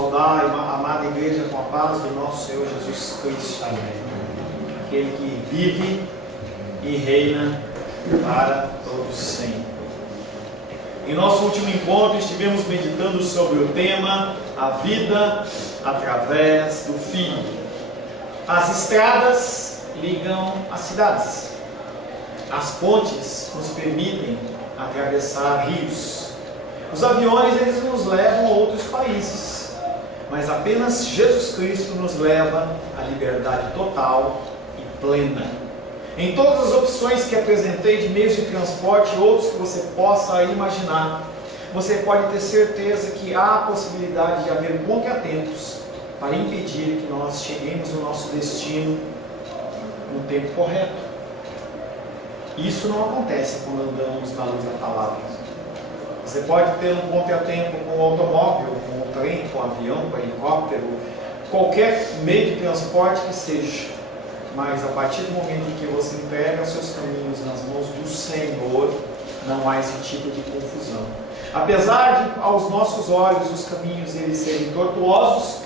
saudar a amada igreja com a paz do nosso Senhor Jesus Cristo. Aquele que vive e reina para todos sempre. Em nosso último encontro estivemos meditando sobre o tema a vida através do Filho. As estradas ligam as cidades. As pontes nos permitem atravessar rios. Os aviões eles nos levam a outros países. Mas apenas Jesus Cristo nos leva à liberdade total e plena. Em todas as opções que apresentei de meios de transporte, outros que você possa imaginar, você pode ter certeza que há a possibilidade de haver contratempos para impedir que nós cheguemos no nosso destino no tempo correto. Isso não acontece quando andamos na luz da palavra. Você pode ter um contratempo com o automóvel, com o trem, com o avião, com o helicóptero, qualquer meio de transporte que seja. Mas a partir do momento em que você entrega os seus caminhos nas mãos do Senhor, não há esse tipo de confusão. Apesar de aos nossos olhos os caminhos eles serem tortuosos,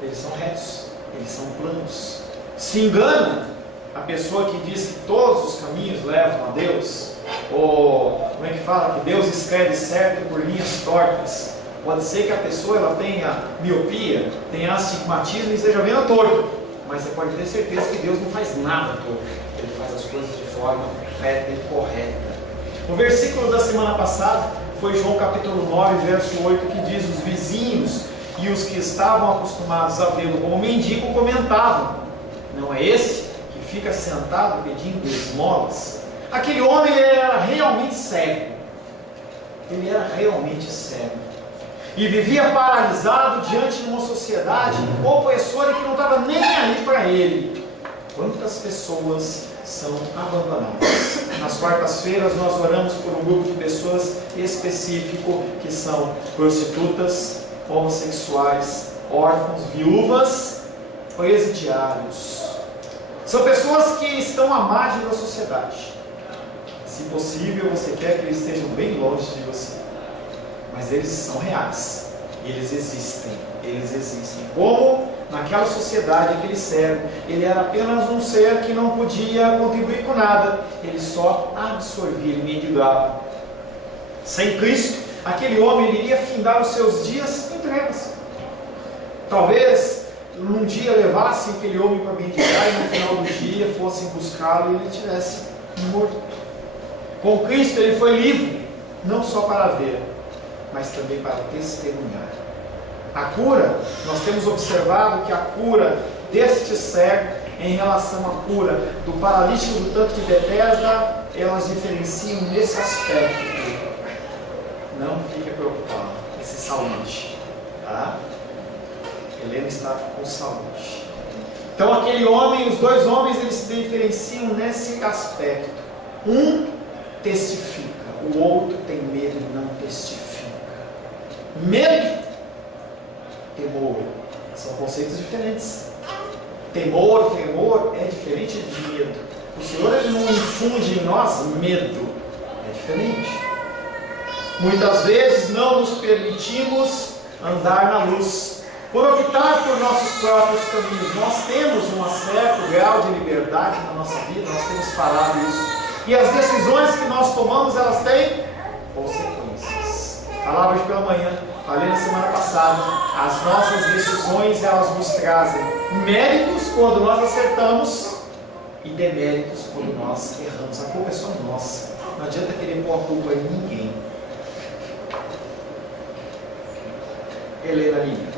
eles são retos, eles são planos. Se engana a pessoa que diz que todos os caminhos levam a Deus, ou como é que fala? Que Deus escreve certo por linhas tortas. Pode ser que a pessoa ela tenha miopia, tenha astigmatismo e esteja vendo torto. Mas você pode ter certeza que Deus não faz nada torto. Ele faz as coisas de forma reta e correta. O versículo da semana passada foi João capítulo 9, verso 8, que diz: os vizinhos e os que estavam acostumados a vê-lo como mendigo comentavam: não é esse que fica sentado pedindo esmolas? Aquele homem era realmente cego. Ele era realmente cego. E vivia paralisado diante de uma sociedade opressora que não estava nem aí para ele. Quantas pessoas são abandonadas? Nas quartas-feiras nós oramos por um grupo de pessoas específico, que são prostitutas, homossexuais, órfãos, viúvas, presidiários. São pessoas que estão à margem da sociedade. Se possível, você quer que eles estejam bem longe de você. Mas eles são reais. E eles existem. Eles existem. Como naquela sociedade, aquele cego, ele era apenas um ser que não podia contribuir com nada. Ele só absorvia, ele mendigava. Sem Cristo, aquele homem ele iria findar os seus dias em trevas. Talvez num dia levassem aquele homem para mendigar e no final do dia fossem buscá-lo e ele tivesse morto. Com Cristo ele foi livre, não só para ver, mas também para testemunhar. A cura, nós temos observado que a cura deste cego em relação à cura do paralítico do tanque de Betesda, elas diferenciam nesse aspecto. Não fique preocupado, esse saúde, tá? Helena está com saúde. Então aquele homem, os dois homens, eles se diferenciam nesse aspecto. Um testifica, o outro tem medo e não testifica. Medo, temor, são conceitos diferentes. Temor é diferente de medo. O Senhor ele não infunde em nós medo, é diferente. Muitas vezes não nos permitimos andar na luz, por optar por nossos próprios caminhos. Nós temos um certo grau de liberdade na nossa vida, nós temos falado isso. E as decisões que nós tomamos, elas têm consequências. Falava hoje pela manhã, falei na semana passada, as nossas decisões, elas nos trazem méritos quando nós acertamos e deméritos quando nós erramos. A culpa é só nossa. Não adianta querer pôr a culpa em ninguém. Helena Lima.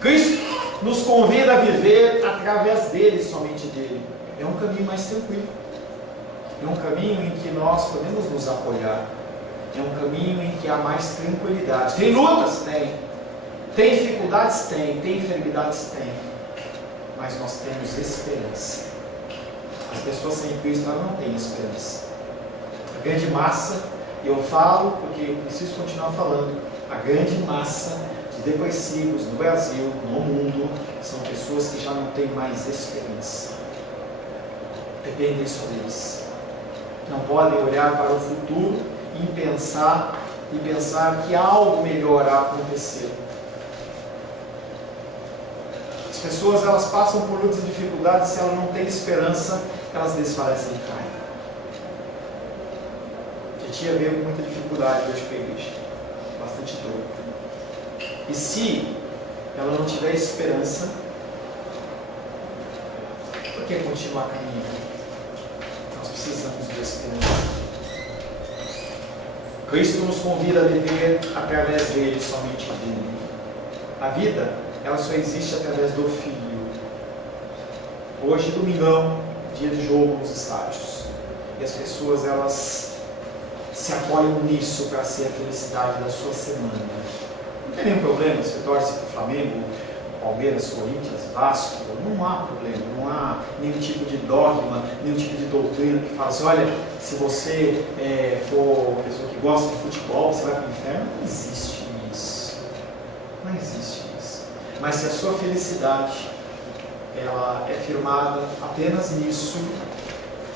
Cristo nos convida a viver através dele, somente dele. É um caminho mais tranquilo. É um caminho em que nós podemos nos apoiar. É um caminho em que há mais tranquilidade. Tem lutas? Tem. Tem dificuldades? Tem. Tem enfermidades? Tem. Mas nós temos esperança. As pessoas sem Cristo elas não têm esperança. A grande massa, e eu falo porque eu preciso continuar falando, a grande massa de depressivos no Brasil, no mundo, são pessoas que já não têm mais esperança. Dependem só deles. Não podem olhar para o futuro e pensar que algo melhor a acontecer. As pessoas, elas passam por lutas e dificuldades, se elas não têm esperança, elas desfalecem e caem. A tia veio com muita dificuldade hoje para a igreja, bastante dor. E se ela não tiver esperança, por que continuar caminhando? Nós precisamos de esperança. Cristo nos convida a viver através dele, somente dele. A vida, ela só existe através do Filho. Hoje, domingão, dia de jogo nos estádios. E as pessoas, elas se apoiam nisso para ser a felicidade da sua semana. Não tem nenhum problema se você torce para o Flamengo, Palmeiras, Corinthians, Vasco. Não há problema, não há nenhum tipo de dogma, nenhum tipo de doutrina que fala assim, olha, se você for uma pessoa que gosta de futebol, você vai para o inferno. Não existe isso. Não existe isso. Mas se a sua felicidade ela é firmada apenas nisso,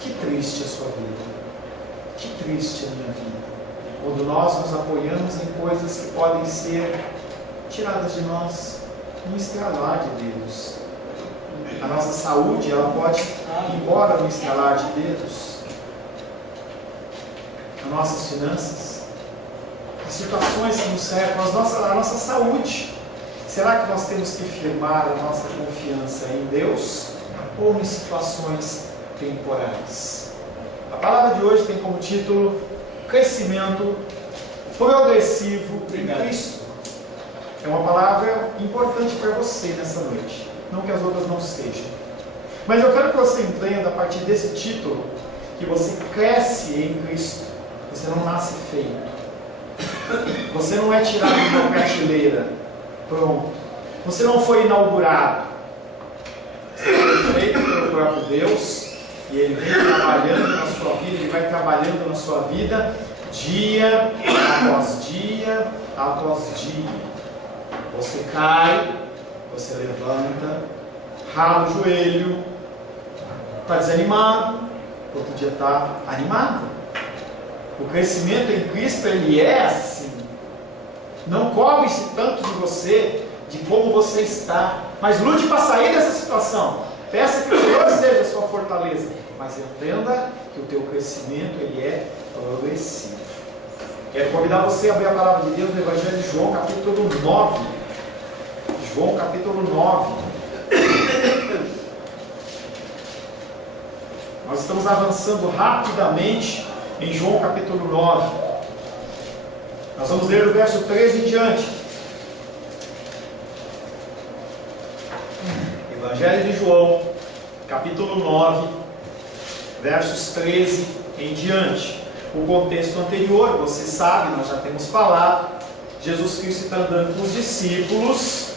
que triste a sua vida. Que triste a minha vida. Quando nós nos apoiamos em coisas que podem ser tiradas de nós no estralar de dedos. A nossa saúde, ela pode ir embora no estralar de dedos. As nossas finanças, as situações que nos cercam, a nossa saúde. Será que nós temos que firmar a nossa confiança em Deus ou em situações temporais? A palavra de hoje tem como título Crescimento Progressivo em Cristo. É uma palavra importante para você nessa noite. Não que as outras não sejam. Mas eu quero que você entenda a partir desse título que você cresce em Cristo. Você não nasce feio. Você não é tirado de uma prateleira. Pronto. Você não foi inaugurado. Você foi feito pelo próprio Deus. E Ele vem trabalhando na sua vida. Ele vai trabalhando na sua vida dia após dia após dia. Você cai, você levanta, rala o joelho, está desanimado, outro dia está animado. O crescimento em Cristo, ele é assim. Não cobre-se tanto de você, de como você está, mas lute para sair dessa situação. Peça que o Senhor seja a sua fortaleza, mas entenda que o teu crescimento, ele é progressivo. Quero convidar você a abrir a palavra de Deus no Evangelho de João, capítulo 9. João capítulo 9. Nós estamos avançando rapidamente em João capítulo 9. Nós vamos ler do verso 13 em diante. Evangelho de João, capítulo 9, versos 13 em diante. O contexto anterior, você sabe, nós já temos falado. Jesus Cristo está andando com os discípulos.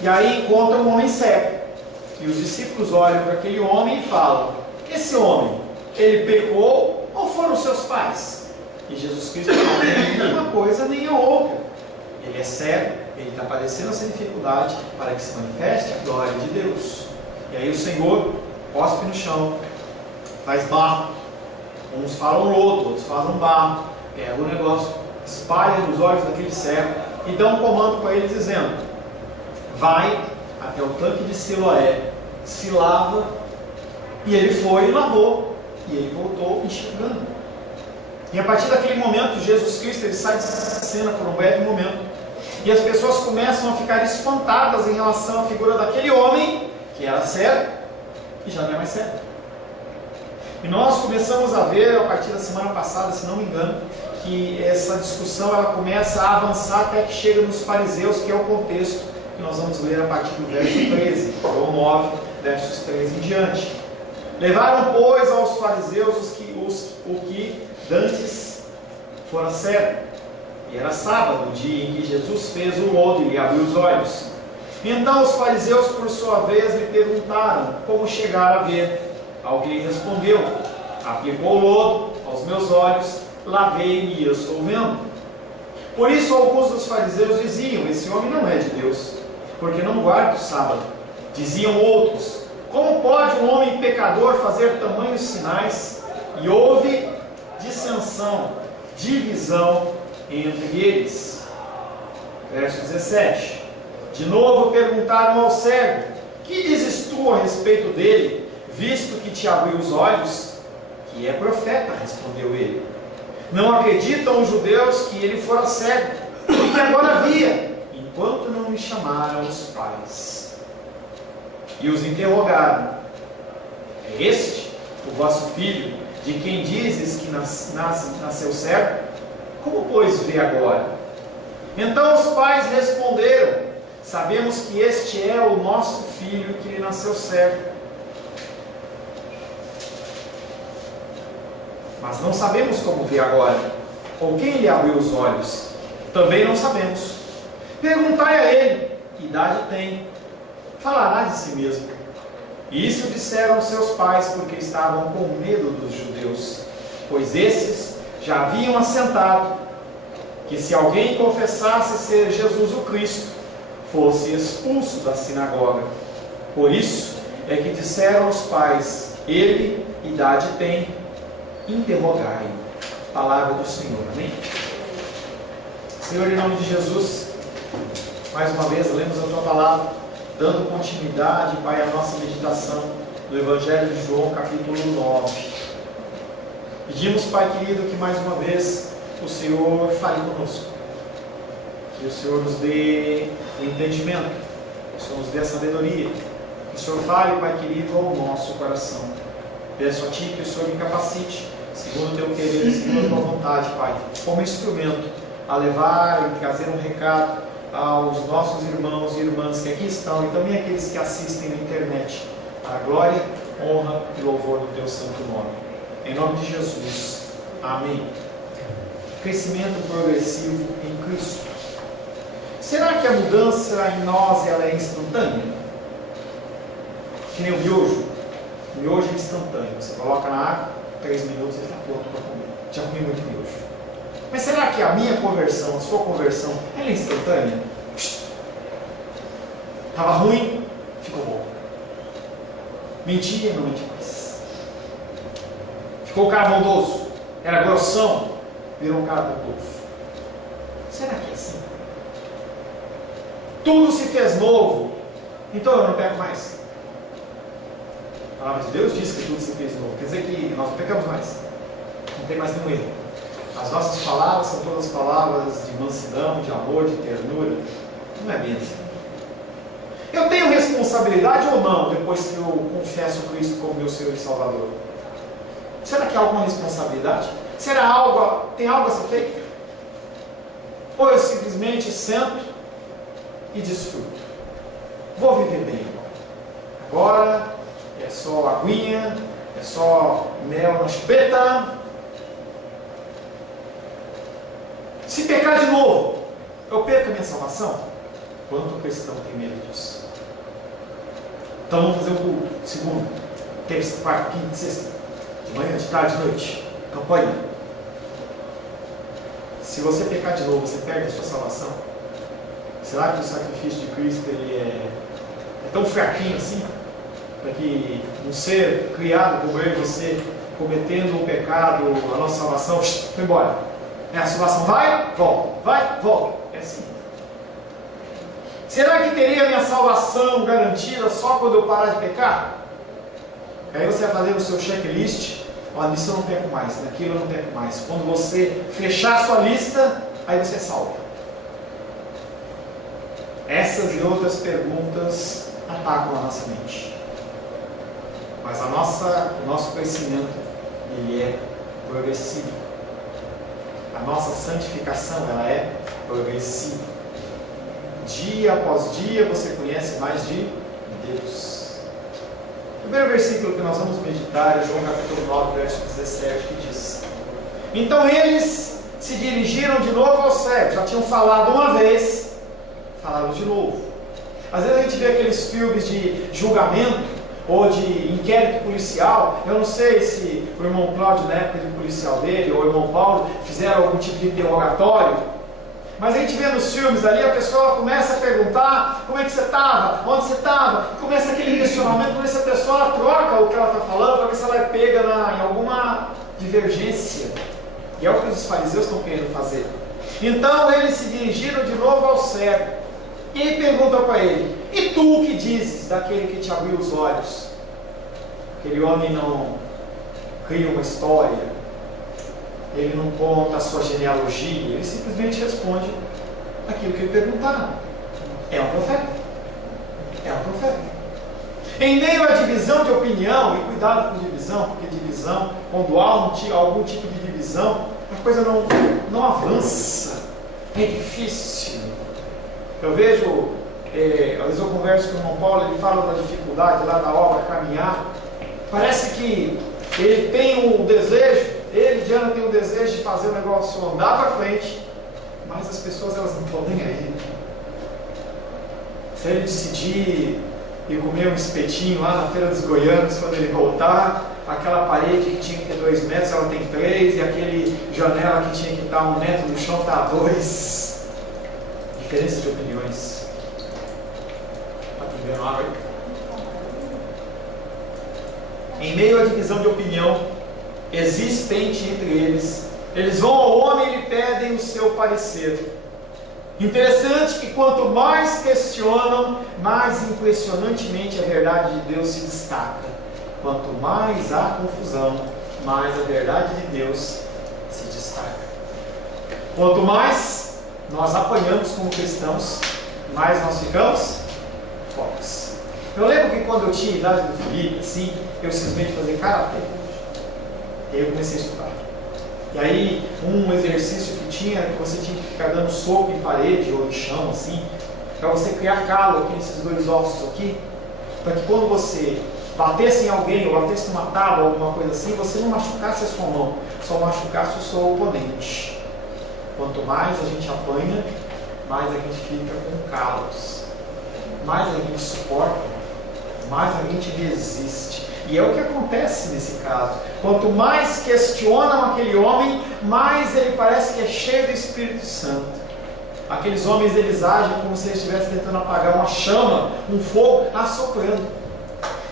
E aí encontra um homem cego. E os discípulos olham para aquele homem e falam: esse homem, ele pecou ou foram seus pais? E Jesus Cristo fala: nem uma coisa nem a outra. Ele é cego, ele está padecendo essa dificuldade para que se manifeste a glória de Deus. E aí o Senhor cospe no chão, faz barro. Uns falam lodo, outros falam barro. Pega o negócio, espalha nos olhos daquele cego e dá um comando para ele dizendo: vai até o tanque de Siloé, se lava. E ele foi e lavou. E ele voltou enxergando. E a partir daquele momento, Jesus Cristo ele sai dessa cena por um breve momento. E as pessoas começam a ficar espantadas em relação à figura daquele homem que era cego e já não é mais cego. E nós começamos a ver, a partir da semana passada, se não me engano, que essa discussão ela começa a avançar até que chega nos fariseus, que é o contexto que nós vamos ler a partir do verso 13, João 9, versos 13 em diante. Levaram, pois, aos fariseus o que dantes fora cego. E era sábado, o dia em que Jesus fez o lodo e lhe abriu os olhos. Então os fariseus, por sua vez, lhe perguntaram como chegar a ver. Ao que lhe respondeu: aplicou o lodo aos meus olhos, lavei-me e eu estou vendo. Por isso alguns dos fariseus diziam: esse homem não é de Deus, porque não guarda o sábado. Diziam outros: como pode um homem pecador fazer tamanhos sinais? E houve dissensão, divisão entre eles. Verso 17. De novo perguntaram ao cego: Que dizes tu a respeito dele, visto que te abriu os olhos? Que é profeta, respondeu ele. Não acreditam os judeus que ele fora cego, e que agora via, enquanto não me chamaram os pais. E os interrogaram: é este o vosso filho, de quem dizes que nasceu cego? Como, pois, vê agora? Então os pais responderam: sabemos que este é o nosso filho que lhe nasceu cego. Mas não sabemos como vê agora, ou quem lhe abriu os olhos. Também não sabemos. Perguntai a ele: que idade tem? Falará de si mesmo. Isso disseram seus pais, porque estavam com medo dos judeus, pois esses já haviam assentado que se alguém confessasse ser Jesus o Cristo, fosse expulso da sinagoga. Por isso é que disseram aos pais: ele idade tem, interrogai-o. Palavra do Senhor. Amém? Senhor, em nome de Jesus, mais uma vez lemos a tua palavra, dando continuidade, Pai, à nossa meditação no Evangelho de João, capítulo 9. Pedimos, Pai querido, que mais uma vez o Senhor fale conosco, que o Senhor nos dê o entendimento, que o Senhor nos dê a sabedoria, que o Senhor fale, Pai querido, ao nosso coração. Peço a Ti que o Senhor me capacite, segundo o Teu querer, segundo a Tua vontade, Pai, como instrumento a levar e trazer um recado aos nossos irmãos e irmãs que aqui estão e também aqueles que assistem na internet, para a glória, honra e louvor do Teu santo nome. Em nome de Jesus. Amém. Crescimento progressivo em Cristo. Será que a mudança em nós ela é instantânea? Que nem o miojo. O miojo é instantâneo. Você coloca na água, 3 minutos e está pronto para comer. Já comi muito miojo. Mas será que a minha conversão, a sua conversão, ela é instantânea? Estava ruim, ficou bom. Mentia, não mente mais. Ficou o cara bondoso, era grossão, virou um cara bondoso. Será que é assim? Tudo se fez novo, então eu não pego mais. A palavra de Deus diz que tudo se fez novo, quer dizer que nós não pecamos mais, não tem mais nenhum erro. As nossas palavras são todas palavras de mansidão, de amor, de ternura. Não é bem assim. Eu tenho responsabilidade ou não depois que eu confesso Cristo como meu Senhor e Salvador? Será que há alguma responsabilidade? Tem algo a ser feito? Ou eu simplesmente sento e desfruto? Vou viver bem agora. É só aguinha, é só mel na chupeta. Se pecar de novo, eu perco a minha salvação? Quanto cristão tem medo disso? Então vamos fazer um culto. Segunda, terça, quarta, quinta, sexta, de manhã, de tarde, de noite. Campanha. Se você pecar de novo, você perde a sua salvação? Será que o sacrifício de Cristo ele é tão fraquinho assim? Para que um ser criado como eu e você, cometendo um pecado, a nossa salvação foi embora? A salvação vai, volta. É assim. Será que teria a minha salvação garantida só quando eu parar de pecar? Aí você vai fazer o seu checklist. Olha, nisso eu não peco mais, naquilo eu não peco mais. Quando você fechar a sua lista, aí você é salvo. Essas e outras perguntas atacam a nossa mente. Mas o nosso crescimento, ele é progressivo. A nossa santificação, ela é progressiva. Dia após dia você conhece mais de Deus. O primeiro versículo que nós vamos meditar é João capítulo 9, verso 17, que diz: então eles se dirigiram de novo ao cego. Já tinham falado uma vez, falaram de novo. Às vezes a gente vê aqueles filmes de julgamento ou de inquérito policial. Eu não sei se o irmão Cláudio, na época de policial dele, ou o irmão Paulo, fizeram algum tipo de interrogatório, mas a gente vê nos filmes ali, a pessoa começa a perguntar: como é que você estava? Onde você estava? Começa aquele questionamento, para ver se a pessoa troca o que ela está falando, para ver se ela é pega em alguma divergência. E é o que os fariseus estão querendo fazer. Então eles se dirigiram de novo ao cego. E ele pergunta para ele: e tu o que dizes daquele que te abriu os olhos? Aquele homem não cria uma história, ele não conta a sua genealogia, ele simplesmente responde aquilo que ele perguntaram. É um profeta. É um profeta. Em meio à divisão de opinião, e cuidado com divisão, porque divisão, quando há algum tipo de divisão, a coisa não avança, é difícil. Eu vejo, às vezes eu converso com o irmão Paulo, ele fala da dificuldade lá da obra, caminhar. Parece que ele tem o desejo, ele, Diana, tem o desejo de fazer o negócio andar para frente, mas as pessoas, elas não estão nem aí. Se ele decidir ir comer um espetinho lá na Feira dos Goianos, quando ele voltar, aquela parede que tinha que ter 2 metros, ela tem 3, e aquele janela que tinha que estar 1 metro no chão está a 2. Diferença de opiniões. Está pingando água aí? Em meio à divisão de opinião existente entre eles, eles vão ao homem e lhe pedem o seu parecer. Interessante que quanto mais questionam, mais impressionantemente a verdade de Deus se destaca. Quanto mais há confusão, mais a verdade de Deus se destaca. Quanto mais nós apanhamos como cristãos, mais nós ficamos fortes. Eu lembro que quando eu tinha a idade do Felipe, assim, eu simplesmente fazia karatê. E aí eu comecei a estudar. E aí, um exercício que tinha, que você tinha que ficar dando soco em parede ou em chão, assim, para você criar calo aqui nesses 2 ossos aqui, para que quando você batesse em alguém ou batesse numa tábua ou alguma coisa assim, você não machucasse a sua mão, só machucasse o seu oponente. Quanto mais a gente apanha, mais a gente fica com calos, mais a gente suporta, mais a gente resiste. E é o que acontece nesse caso. Quanto mais questionam aquele homem, mais ele parece que é cheio do Espírito Santo. Aqueles homens, eles agem como se eles estivessem tentando apagar uma chama, um fogo, assoprando.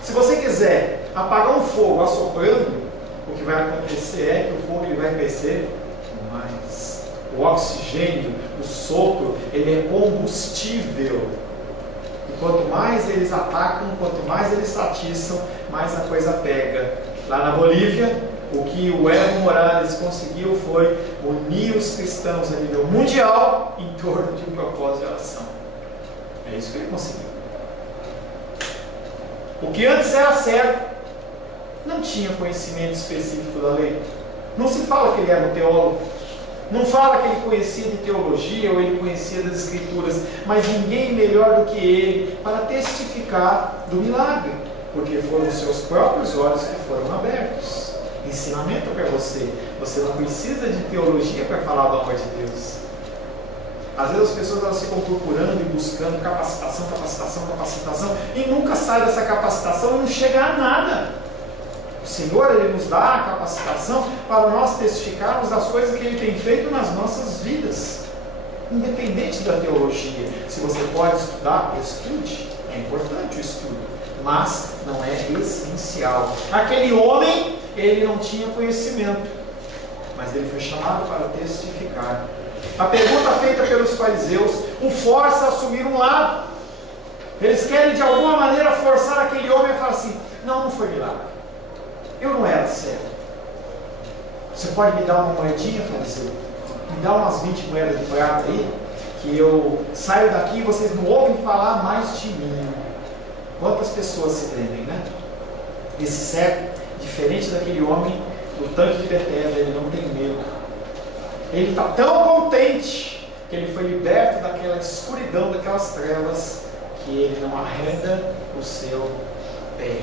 Se você quiser apagar um fogo assoprando, o que vai acontecer é que o fogo ele vai crescer mais. O oxigênio, o sopro, ele é combustível. E quanto mais eles atacam, quanto mais eles atiçam, mais a coisa pega. Lá na Bolívia, o que o Evo Morales conseguiu foi unir os cristãos a nível mundial em torno de um propósito de oração. É isso que ele conseguiu. O que antes era certo, não tinha conhecimento específico da lei. Não se fala que ele era um teólogo. Não fala que ele conhecia de teologia ou ele conhecia das escrituras, mas ninguém melhor do que ele para testificar do milagre, porque foram os seus próprios olhos que foram abertos. Ensinamento para você. Você não precisa de teologia para falar do amor de Deus. Às vezes as pessoas elas ficam procurando e buscando capacitação e nunca sai dessa capacitação e não chega a nada. O Senhor, Ele nos dá a capacitação para nós testificarmos das coisas que Ele tem feito nas nossas vidas. Independente da teologia. Se você pode estudar, estude. É importante o estudo. Mas não é essencial. Aquele homem, ele não tinha conhecimento. Mas ele foi chamado para testificar. A pergunta feita pelos fariseus o força a assumir um lado. Eles querem de alguma maneira forçar aquele homem a falar assim: não foi milagre. Eu não era cego. Você pode me dar uma moedinha, fariseu? Me dá umas 20 moedas de prata aí, que eu saio daqui e vocês não ouvem falar mais de mim. Quantas pessoas se prendem, né? Esse cego, diferente daquele homem do tanque de Betesda, ele não tem medo. Ele está tão contente que ele foi liberto daquela escuridão, daquelas trevas, que ele não arreda o seu pé.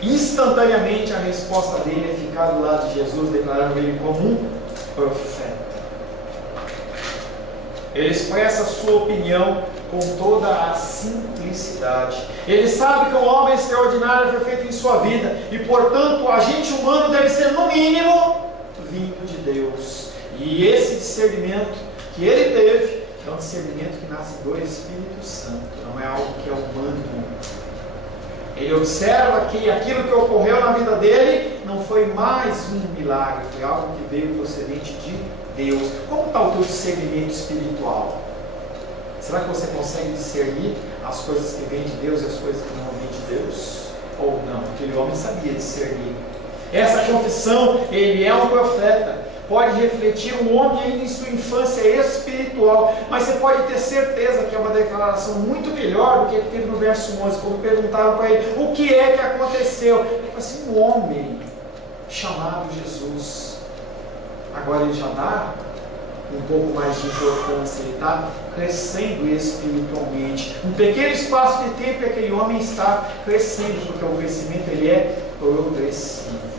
Instantaneamente a resposta dele é ficar do lado de Jesus, declarando ele como um profeta. Ele expressa a sua opinião com toda a simplicidade. Ele sabe que um homem extraordinário foi feito em sua vida e, portanto, o agente humano deve ser, no mínimo, vindo de Deus. E esse discernimento que ele teve é um discernimento que nasce do Espírito Santo, não é algo que é humano. Ele observa que aquilo que ocorreu na vida dele não foi mais um milagre, foi algo que veio procedente de Deus. Como está o teu discernimento espiritual? Será que você consegue discernir as coisas que vêm de Deus e as coisas que não vêm de Deus? Ou não? Aquele homem sabia discernir. Essa confissão, ele é um profeta, pode refletir um homem ainda em sua infância espiritual, mas você pode ter certeza que é uma declaração muito melhor do que ele teve no verso 11, quando perguntaram para ele o que é que aconteceu. Ele falou assim: um homem chamado Jesus. Agora ele já dá um pouco mais de importância, ele está crescendo espiritualmente. Um pequeno espaço de tempo, aquele homem está crescendo, porque o crescimento ele é progressivo.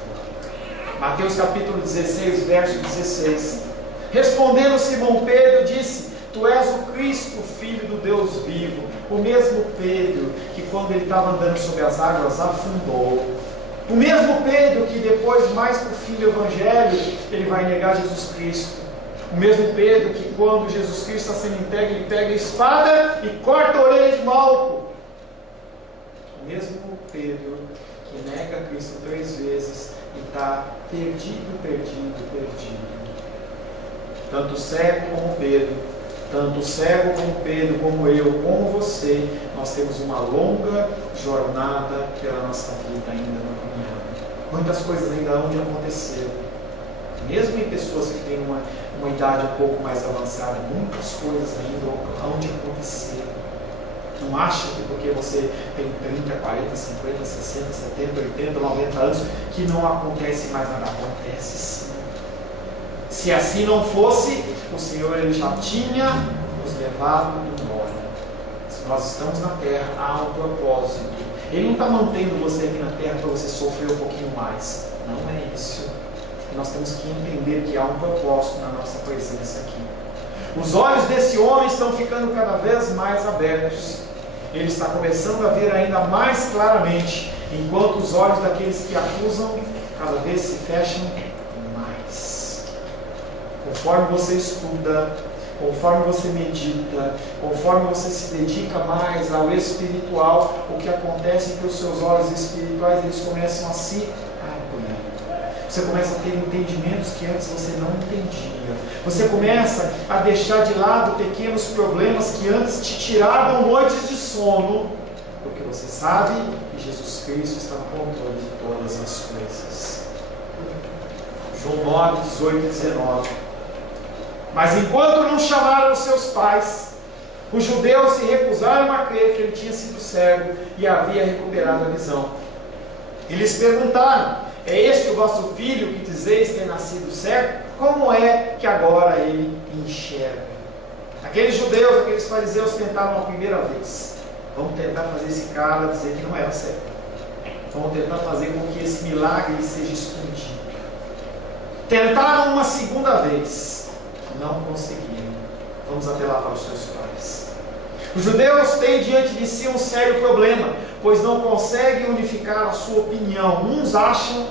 Mateus capítulo 16, verso 16. Respondendo Simão Pedro, disse: Tu és o Cristo, Filho do Deus vivo. O mesmo Pedro que quando ele estava andando sobre as águas afundou. O mesmo Pedro que depois, mais para o fim do Evangelho, ele vai negar Jesus Cristo. O mesmo Pedro que quando Jesus Cristo está sendo entregue, ele pega a espada e corta a orelha de Malco. O mesmo Pedro que nega Cristo 3 vezes e está perdido. Tanto cego como Pedro, como eu, como você, nós temos uma longa jornada pela nossa vida ainda no caminhar. Muitas coisas ainda hão de acontecer. Mesmo em pessoas que têm uma idade um pouco mais avançada, muitas coisas ainda hão de acontecer. Não acha que porque você tem 30, 40, 50, 60, 70, 80, 90 anos, que não acontece mais nada. Acontece sim. Se assim não fosse, o Senhor ele já tinha nos levado embora. Se nós estamos na terra, há um propósito. Ele não está mantendo você aqui na terra para você sofrer um pouquinho mais. Não é isso. E nós temos que entender que há um propósito na nossa presença aqui. Os olhos desse homem estão ficando cada vez mais abertos. Ele está começando a ver ainda mais claramente, enquanto os olhos daqueles que acusam cada vez se fecham mais. Conforme você estuda, conforme você medita, conforme você se dedica mais ao espiritual, o que acontece é que os seus olhos espirituais eles começam a se abrir. Você começa a ter entendimentos que antes você não entendia. Você começa a deixar de lado pequenos problemas que antes te tiravam noites de sono, porque você sabe que Jesus Cristo está no controle de todas as coisas. João 9, 18 e 19. Mas enquanto não chamaram os seus pais, os judeus se recusaram a crer que ele tinha sido cego e havia recuperado a visão. Eles perguntaram: é este o vosso filho que dizeis ter nascido cego? Como é que agora ele enxerga? Aqueles judeus, aqueles fariseus tentaram a primeira vez. Vamos tentar fazer esse cara dizer que não era cego. Vamos tentar fazer com que esse milagre seja escondido. Tentaram uma segunda vez. Não conseguiram. Vamos apelar para os seus pais. Os judeus têm diante de si um sério problema, pois não conseguem unificar a sua opinião. Uns acham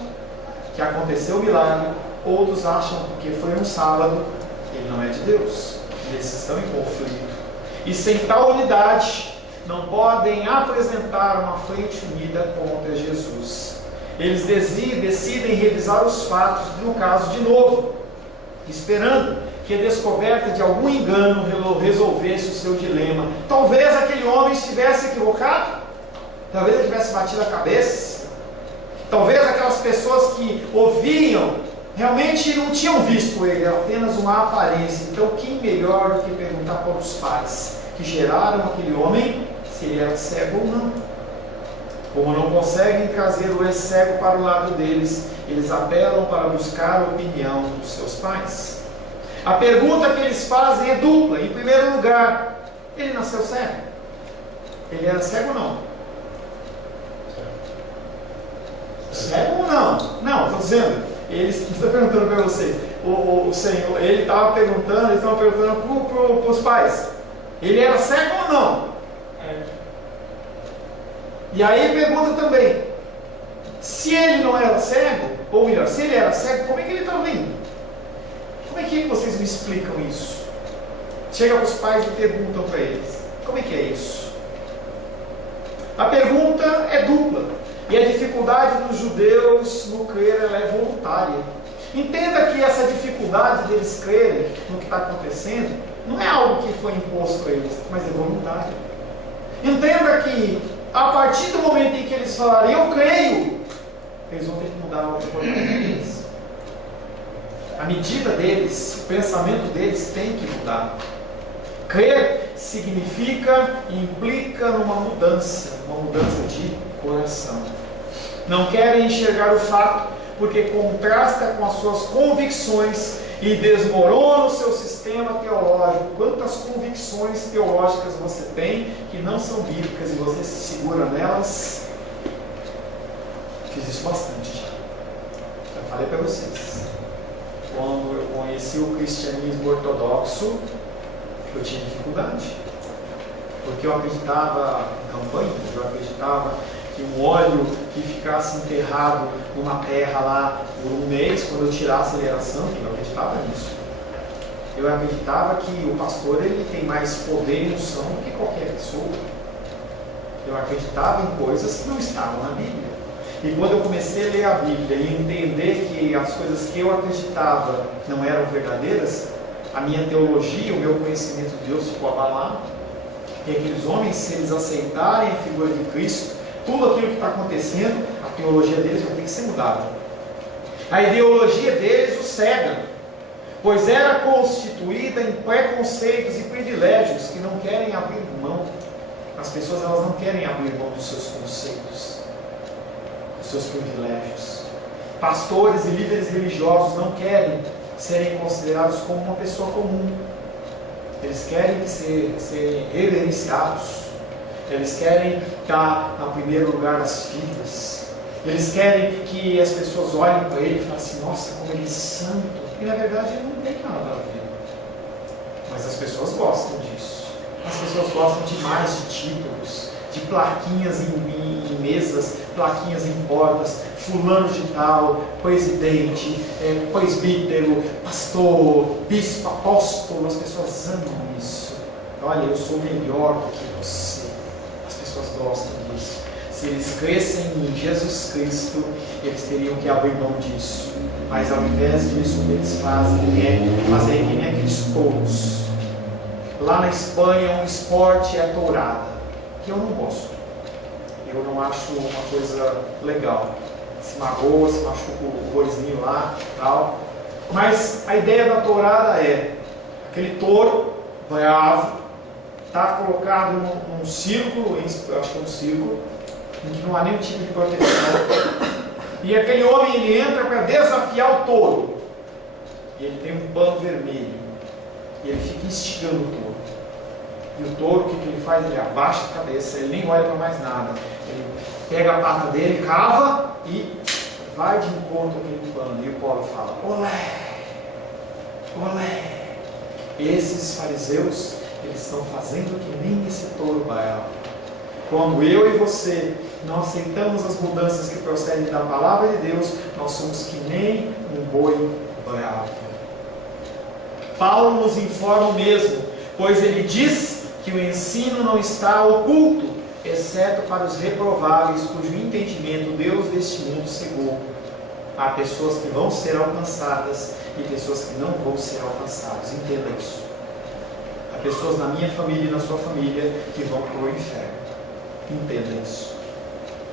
que aconteceu o milagre, outros acham que foi um sábado, ele não é de Deus. Eles estão em conflito. E sem tal unidade, não podem apresentar uma frente unida contra Jesus. Eles decidem revisar os fatos, no caso de novo, esperando que a descoberta de algum engano resolvesse o seu dilema. Talvez aquele homem estivesse equivocado, talvez ele tivesse batido a cabeça, talvez aquelas pessoas que ouviam realmente não tinham visto ele, era apenas uma aparência. Então quem melhor do que perguntar para os pais que geraram aquele homem se ele era cego ou não? Como não conseguem trazer o ex-cego para o lado deles, eles apelam para buscar a opinião dos seus pais. A pergunta que eles fazem é dupla. Em primeiro lugar, ele nasceu cego? Ele era cego ou não? Cego ou não? Não, estou dizendo. Eles estão perguntando para você. O Senhor, ele estava perguntando, eles estavam perguntando para os pais. Ele era cego ou não? E aí pergunta também. Se ele não era cego, ou melhor, se ele era cego, como é que ele estava vendo? Como é que vocês me explicam isso? Chega para os pais e perguntam para eles. Como é que é isso? A pergunta é dupla. E a dificuldade dos judeus no crer ela é voluntária. Entenda que essa dificuldade deles crerem no que está acontecendo Não é algo que foi imposto a eles, mas é voluntário. Entenda que a partir do momento em que eles falarem, eu creio, eles vão ter que mudar o comportamento deles. A medida deles, o pensamento deles tem que mudar. Crer significa e implica numa mudança de coração. Não querem enxergar o fato porque contrasta com as suas convicções e desmorona o seu sistema teológico. Quantas convicções teológicas você tem que não são bíblicas e você se segura nelas? Fiz isso bastante já falei para vocês. Quando eu conheci o cristianismo ortodoxo, eu tinha dificuldade, porque eu acreditava em campanhas, eu acreditava que um óleo que ficasse enterrado numa terra lá por um mês, quando eu tirasse ele era santo, eu acreditava nisso. Eu acreditava que o pastor ele tem mais poder e unção do que qualquer pessoa. Eu acreditava em coisas que não estavam na Bíblia. E quando eu comecei a ler a Bíblia e entender que as coisas que eu acreditava não eram verdadeiras, a minha teologia, o meu conhecimento de Deus ficou abalado. E aqueles homens, se eles aceitarem a figura de Cristo, tudo aquilo que está acontecendo, a teologia deles vai ter que ser mudada. A ideologia deles o cega, pois era constituída em preconceitos e privilégios que não querem abrir mão. As pessoas elas não querem abrir mão dos seus conceitos, dos seus privilégios. Pastores e líderes religiosos não querem serem considerados como uma pessoa comum. Eles querem serem reverenciados. Eles querem estar no primeiro lugar das filas. Eles querem que as pessoas olhem para ele e falem assim, nossa, como ele é santo. E na verdade ele não tem nada a ver. Mas as pessoas gostam disso. As pessoas gostam demais de títulos, de plaquinhas em mesas, plaquinhas em portas, fulano de tal, presidente, presbítero, pastor, bispo, apóstolo. As pessoas amam isso. Olha, eu sou melhor do que você. As pessoas gostam disso. Se eles crescem em Jesus Cristo, eles teriam que abrir mão disso. Mas ao invés disso, o que eles fazem é fazer que nem aqueles touros. Lá na Espanha, um esporte é a tourada, que eu não gosto. Eu não acho uma coisa legal. Se magoa, se machuca o boizinho lá e tal. Mas a ideia da tourada é aquele touro bravo, está colocado num círculo, eu acho que é um círculo, em que não há nenhum tipo de proteção. E aquele homem ele entra para desafiar o touro. E ele tem um pano vermelho. E ele fica instigando o touro. E o touro, o que ele faz? Ele abaixa a cabeça, ele nem olha para mais nada. Ele pega a pata dele, cava e vai de encontro àquele pano. E o povo fala, olé, olé. Esses fariseus, eles estão fazendo que nem esse touro bravo. Quando eu e você não aceitamos as mudanças que procedem da palavra de Deus, nós somos que nem um boi bravo. Paulo nos informa o mesmo, pois ele diz que o ensino não está oculto, exceto para os reprováveis, cujo entendimento Deus deste mundo cegou. Há pessoas que vão ser alcançadas e pessoas que não vão ser alcançadas. Entenda isso. Há pessoas na minha família e na sua família que vão para o inferno. Entenda isso.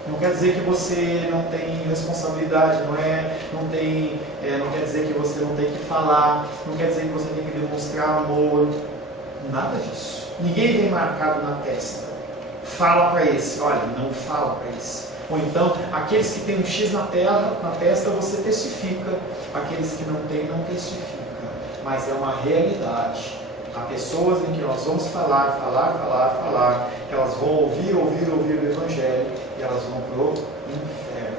Não quer dizer que você não tem responsabilidade, não quer dizer que você não tem que falar, não quer dizer que você tem que demonstrar amor, nada disso. Ninguém vem marcado na testa. Fala para esse, olha, não fala para esse. Ou então, aqueles que têm um X na testa, você testifica, aqueles que não têm, não testifica. Mas é uma realidade. Há pessoas em que nós vamos falar, que elas vão ouvir o Evangelho e elas vão para o inferno.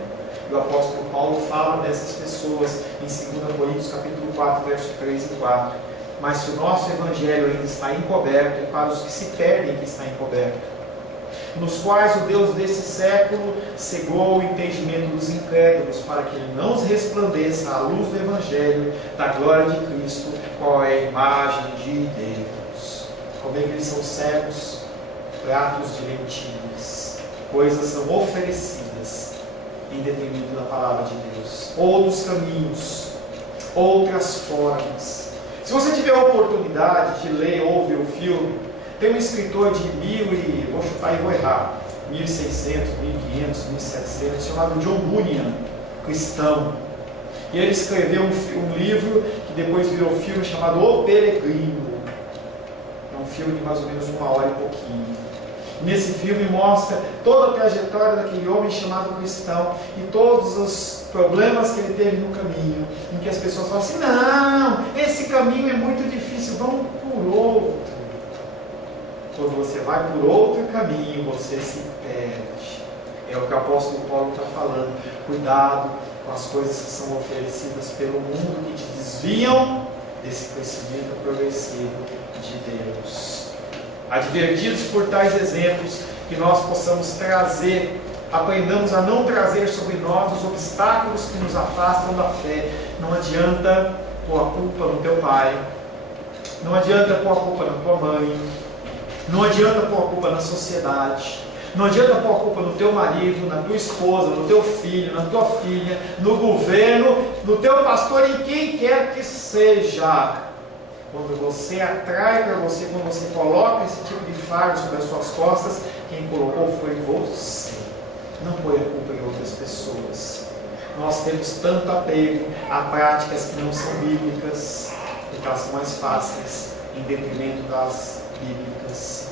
E o apóstolo Paulo fala dessas pessoas em 2 Coríntios capítulo 4, versos 3 e 4. Mas se o nosso Evangelho ainda está encoberto, é para os que se perdem que está encoberto, nos quais o Deus desse século cegou o entendimento dos incrédulos, para que ele não resplandeça a luz do Evangelho da glória de Cristo, qual é a imagem de Deus. Como é que eles são cegos? Pratos de lentilhas. Coisas são oferecidas em detrimento da palavra de Deus. Outros caminhos, outras formas. Se você tiver a oportunidade de ler ou ver o filme, tem um escritor de vou chutar e vou errar, 1600, 1500, 1700, chamado John Bunyan, cristão. E ele escreveu um livro que depois virou filme chamado O Peregrino. É um filme de mais ou menos 1 hora e pouquinho. Nesse filme mostra toda a trajetória daquele homem chamado cristão e todos os problemas que ele teve no caminho, em que as pessoas falam assim: não, esse caminho é muito difícil, vamos por outro. Quando você vai por outro caminho, você se perde. É o que o apóstolo Paulo está falando. Cuidado com as coisas que são oferecidas pelo mundo, que te desviam desse crescimento progressivo de Deus. Advertidos por tais exemplos, que nós possamos trazer, aprendamos a não trazer sobre nós os obstáculos que nos afastam da fé. Não adianta pôr a culpa no teu pai, não adianta pôr a culpa na tua mãe, não adianta pôr a culpa na sociedade, não adianta pôr a culpa no teu marido, na tua esposa, no teu filho, na tua filha, no governo, no teu pastor, em quem quer que seja. Quando você atrai para você, quando você coloca esse tipo de fardo sobre as suas costas, quem colocou foi você. Não põe a culpa em outras pessoas. Nós temos tanto apego a práticas que não são bíblicas, porque elas são mais fáceis em detrimento das bíblicas.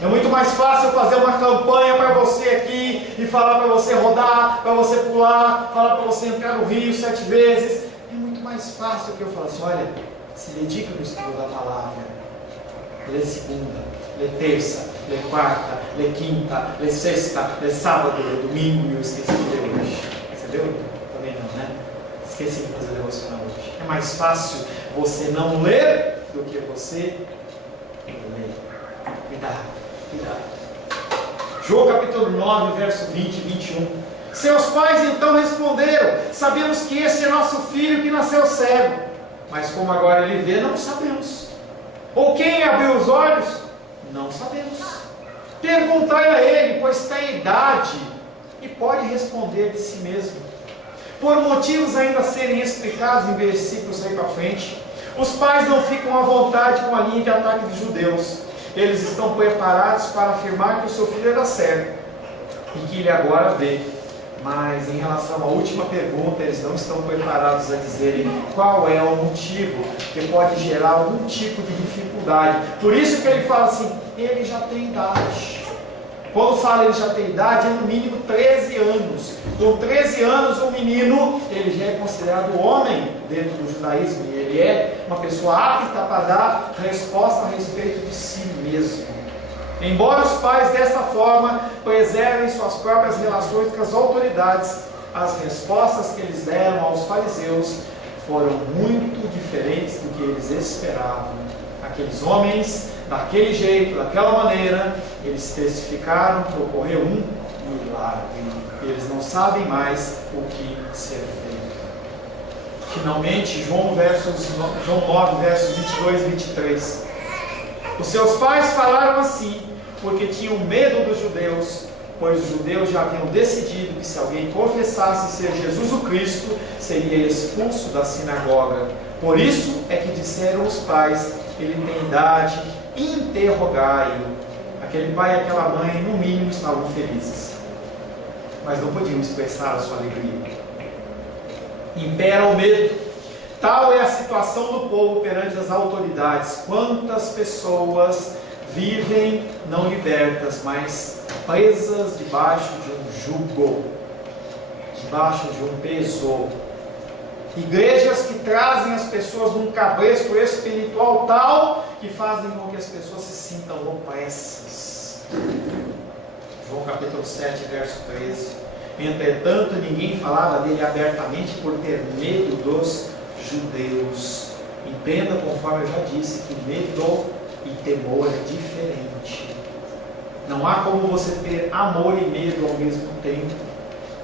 É muito mais fácil fazer uma campanha para você aqui e falar para você rodar, para você pular, falar para você entrar no rio 7 vezes. É muito mais fácil que eu falar assim: olha, se dedica no estudo da palavra. Lê segunda, lê terça, lê quarta, lê quinta, lê sexta, lê sábado, lê domingo. E eu esqueci de ler hoje. Você viu? Também não, né? Esqueci de fazer devocional hoje. É mais fácil você não ler do que você ler. Cuidado. João capítulo 9, verso 20 e 21. Seus pais então responderam: sabemos que esse é nosso filho que nasceu cego, mas como agora ele vê, não sabemos. Ou quem abriu os olhos? Não sabemos. Perguntai a ele, pois tem idade e pode responder de si mesmo. Por motivos ainda a serem explicados em versículos aí para frente, os pais não ficam à vontade com a linha de ataque dos judeus. Eles estão preparados para afirmar que o seu filho era cego e que ele agora vê. Mas em relação à última pergunta, eles não estão preparados a dizerem qual é o motivo que pode gerar algum tipo de dificuldade. Por isso que ele fala assim: ele já tem idade. Quando fala ele já tem idade, é no mínimo 13 anos. Com 13 anos, o menino, ele já é considerado homem dentro do judaísmo. E ele é uma pessoa apta para dar resposta a respeito de si mesmo. Embora os pais desta forma preservem suas próprias relações com as autoridades, as respostas que eles deram aos fariseus foram muito diferentes do que eles esperavam. Aqueles homens, daquele jeito, daquela maneira, eles testificaram que ocorreu um milagre. Eles não sabem mais o que ser feito. Finalmente, João 9, versos 22 e 23. Os seus pais falaram assim, porque tinham medo dos judeus, pois os judeus já haviam decidido que se alguém confessasse ser Jesus o Cristo, seria expulso da sinagoga. Por isso é que disseram os pais: ele tem idade, interrogai-o. Aquele pai e aquela mãe, no mínimo, estavam felizes, mas não podiam expressar a sua alegria. Impera o medo. Tal é a situação do povo perante as autoridades. Quantas pessoas vivem não libertas, mas presas debaixo de um jugo, debaixo de um peso. Igrejas que trazem as pessoas num cabresto espiritual tal que fazem com que as pessoas se sintam opressas. João capítulo 7, verso 13. Entretanto, ninguém falava dele abertamente por ter medo dos judeus. Entenda, conforme eu já disse, que medo e temor é diferente. Não há como você ter amor e medo ao mesmo tempo,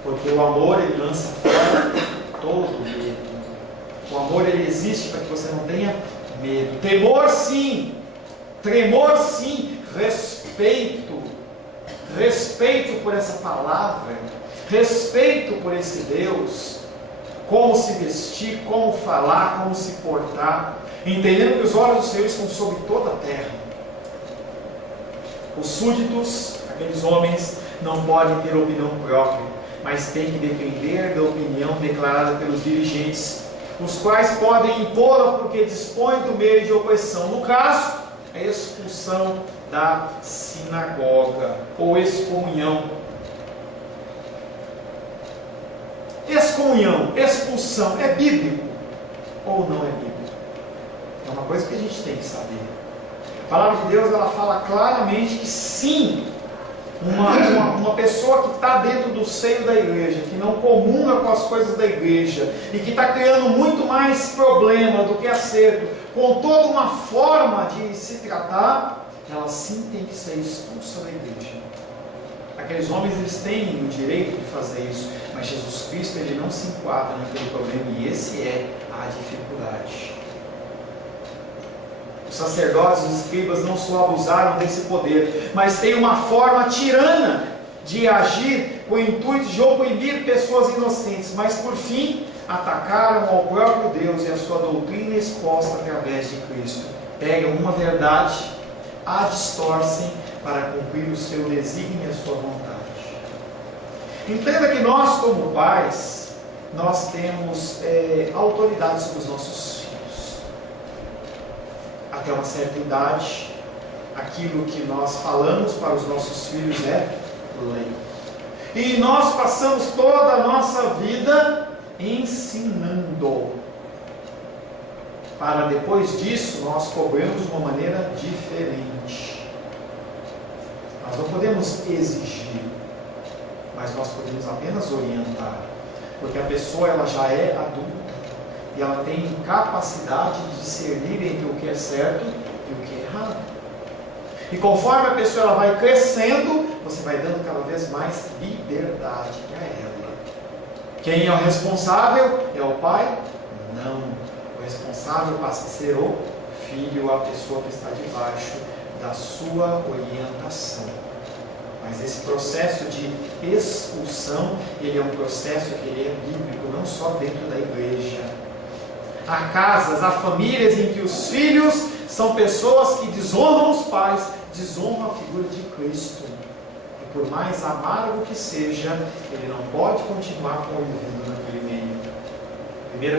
porque o amor ele lança fora todo medo. O amor ele existe para que você não tenha medo. Temor sim, tremor sim, respeito por essa palavra, respeito por esse Deus. Como se vestir, como falar, como se portar. entendendo que os olhos do Senhor estão sobre toda a terra. Os súditos, aqueles homens, não podem ter opinião própria, mas têm que depender da opinião declarada pelos dirigentes, os quais podem impô-la porque dispõem do meio de opressão. No caso, a expulsão da sinagoga, ou excomunhão. Excomunhão, expulsão, é bíblico ou não é bíblico? É uma coisa que a gente tem que saber. A palavra de Deus, ela fala claramente que sim, uma pessoa que está dentro do seio da igreja, que não comunga com as coisas da igreja, e que está criando muito mais problema do que acerto, com toda uma forma de se tratar, ela sim tem que ser expulsa da igreja. Aqueles homens, eles têm o direito de fazer isso, mas Jesus Cristo, ele não se enquadra naquele problema, e esse é a dificuldade. Os sacerdotes e os escribas não só abusaram desse poder, mas tem uma forma tirana de agir com o intuito de oprimir pessoas inocentes, mas por fim atacaram ao próprio Deus e a sua doutrina exposta através de Cristo. Pegam uma verdade, a distorcem para cumprir o seu desígnio e a sua vontade. Entenda que nós, como pais, nós temos autoridade sobre os nossos filhos. Até uma certa idade, aquilo que nós falamos para os nossos filhos é lei. E nós passamos toda a nossa vida ensinando. Para depois disso, nós cobramos de uma maneira diferente. Nós não podemos exigir, mas nós podemos apenas orientar. Porque a pessoa, ela já é adulta. E ela tem capacidade de discernir entre o que é certo e o que é errado. E conforme a pessoa ela vai crescendo, você vai dando cada vez mais liberdade para ela. Quem é o responsável? É o pai? Não. O responsável passa a ser o filho, a pessoa que está debaixo da sua orientação. Mas esse processo de expulsão, ele é um processo que ele é bíblico, não só dentro da igreja. Há casas, há famílias em que os filhos são pessoas que desonram os pais, desonram a figura de Cristo. E por mais amargo que seja, ele não pode continuar convivendo naquele meio.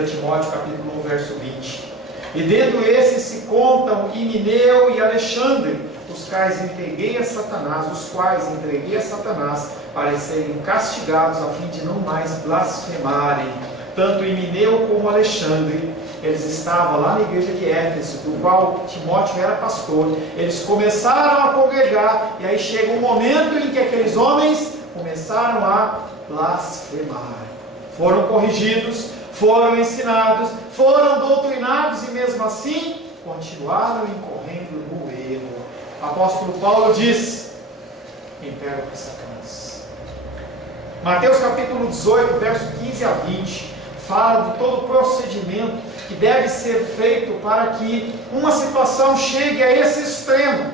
1 Timóteo capítulo 1, verso 20. E dentro esses se contam Himeneu e Alexandre, os quais entreguei a Satanás, para serem castigados a fim de não mais blasfemarem. Tanto Himeneu como Alexandre, eles estavam lá na igreja de Éfeso, do qual Timóteo era pastor. Eles começaram a congregar, e aí chega um momento em que aqueles homens começaram a blasfemar. Foram corrigidos, foram ensinados, foram doutrinados, e mesmo assim continuaram incorrendo no erro. O apóstolo Paulo diz: impera com Satanás. Mateus capítulo 18, verso 15 a 20, fala de todo o procedimento que deve ser feito para que uma situação chegue a esse extremo.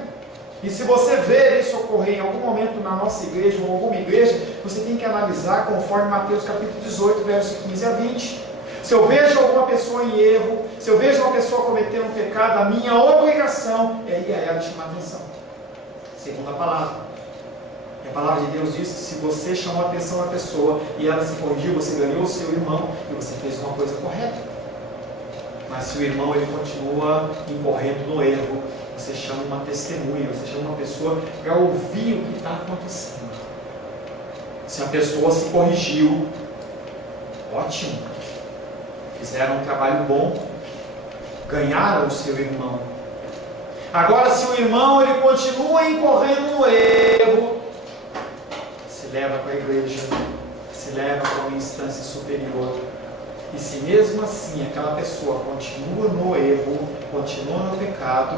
E se você ver isso ocorrer em algum momento na nossa igreja ou em alguma igreja, você tem que analisar conforme Mateus capítulo 18, verso 15 a 20. Se eu vejo alguma pessoa em erro, se eu vejo uma pessoa cometendo um pecado, a minha obrigação é ir a ela e chamar atenção. Segundo a palavra. A palavra de Deus diz que se você chamou a atenção da pessoa e ela se corrigiu, você ganhou o seu irmão e você fez uma coisa correta. Mas se o irmão ele continua incorrendo no erro, você chama uma testemunha, você chama uma pessoa para ouvir o que está acontecendo. Se a pessoa se corrigiu, ótimo, fizeram um trabalho bom, ganharam o seu irmão. Agora, se o irmão ele continua incorrendo no erro, leva para a igreja, se leva para uma instância superior. E se mesmo assim aquela pessoa continua no erro, continua no pecado,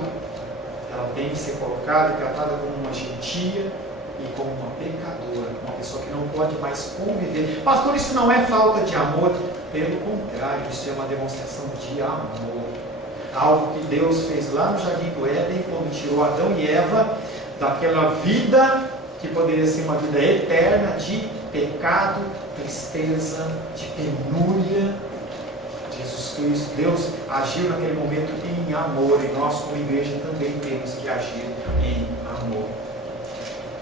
ela tem que ser colocada e tratada como uma gentia e como uma pecadora, uma pessoa que não pode mais conviver. Pastor, isso não é falta de amor? Pelo contrário, isso é uma demonstração de amor. Algo que Deus fez lá no Jardim do Éden, quando tirou Adão e Eva daquela vida que poderia ser uma vida eterna de pecado, tristeza, de penúria, Jesus Cristo, Deus agiu naquele momento em amor, e nós como igreja também temos que agir em amor.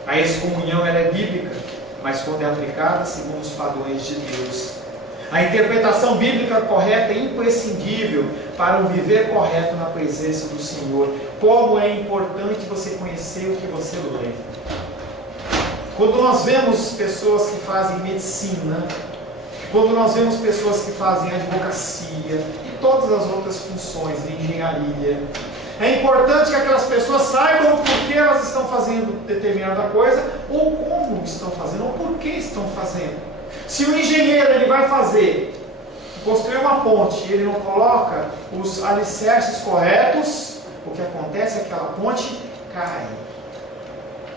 A excomunhão ela é bíblica, mas quando é aplicada segundo os padrões de Deus. A interpretação bíblica correta é imprescindível para um viver correto na presença do Senhor. Como é importante você conhecer o que você lê. Quando nós vemos pessoas que fazem medicina, quando nós vemos pessoas que fazem advocacia e todas as outras funções de engenharia, é importante que aquelas pessoas saibam por que elas estão fazendo determinada coisa, ou como estão fazendo, ou por que estão fazendo. Se o engenheiro ele vai construir uma ponte e ele não coloca os alicerces corretos, o que acontece é que aquela ponte cai.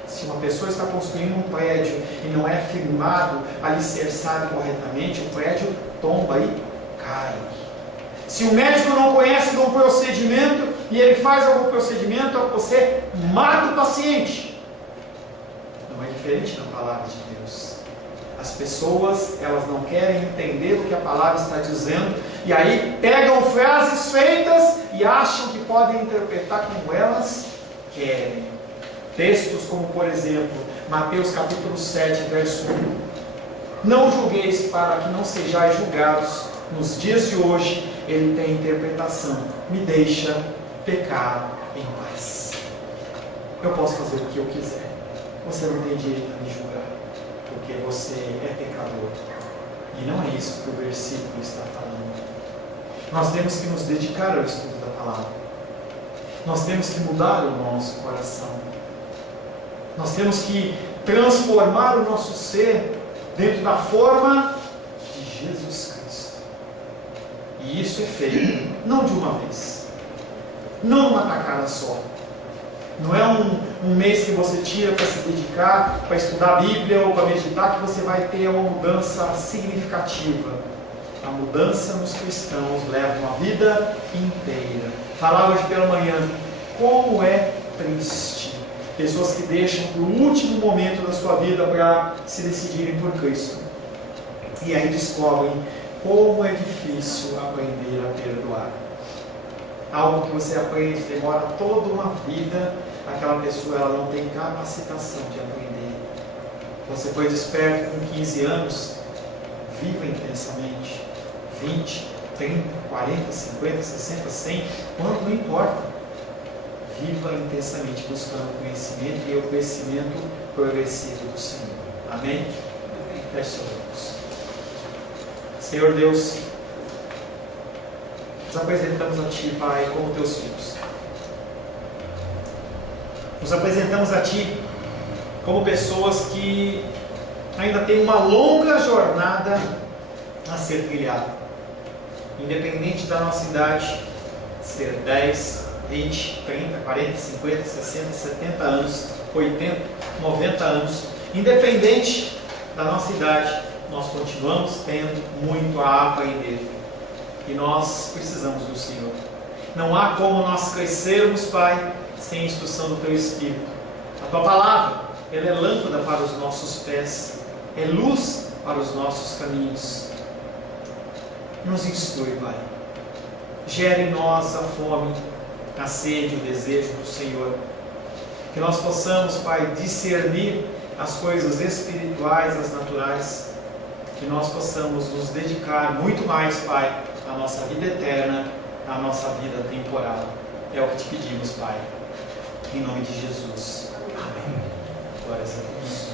Se uma pessoa está construindo um prédio e não é firmado, alicerçado corretamente, o prédio tomba e cai. Se o médico não conhece de um procedimento e ele faz algum procedimento, você mata o paciente. Não é diferente na palavra de Deus. As pessoas, elas não querem entender o que a palavra está dizendo, e aí pegam frases feitas e acham que podem interpretar como elas querem. Textos como, por exemplo, Mateus capítulo 7, verso 1. Não julgueis para que não sejais julgados. Nos dias de hoje, ele tem interpretação. Me deixa pecar em paz. Eu posso fazer o que eu quiser. Você não tem direito a me julgar, porque você é pecador. E não é isso que o versículo está falando. Nós temos que nos dedicar ao estudo da palavra. Nós temos que mudar o nosso coração. Nós temos que transformar o nosso ser dentro da forma de Jesus Cristo. E isso é feito não de uma vez, não numa tacada só. Não é um mês que você tira para se dedicar, para estudar a Bíblia ou para meditar, que você vai ter uma mudança significativa. A mudança nos cristãos leva uma vida inteira. Falar hoje pela manhã, como é triste pessoas que deixam para o último momento da sua vida para se decidirem por Cristo. E aí descobrem como é difícil aprender a perdoar. Algo que você aprende, demora toda uma vida, aquela pessoa ela não tem capacitação de aprender. Você foi desperto com 15 anos, viva intensamente. 20, 30, 40, 50, 60, 100, quanto não importa. Viva intensamente buscando conhecimento e o crescimento progressivo do Senhor. Amém? Feche seus olhos. Senhor Deus, nos apresentamos a Ti, Pai, como Teus filhos. Nos apresentamos a Ti como pessoas que ainda têm uma longa jornada a ser trilhada. Independente da nossa idade, ser 10, 20, 30, 40, 50, 60, 70 anos, 80, 90 anos, independente da nossa idade, nós continuamos tendo muito a aprender. E nós precisamos do Senhor. Não há como nós crescermos, Pai, sem a instrução do Teu Espírito. A Tua Palavra, ela é lâmpada para os nossos pés, é luz para os nossos caminhos. Nos instrui, Pai. Gere em nós a fome, a sede, o desejo do Senhor. Que nós possamos, Pai, discernir as coisas espirituais, as naturais. Que nós possamos nos dedicar muito mais, Pai, à nossa vida eterna, à nossa vida temporal. É o que te pedimos, Pai. Em nome de Jesus. Amém. Glórias a Deus.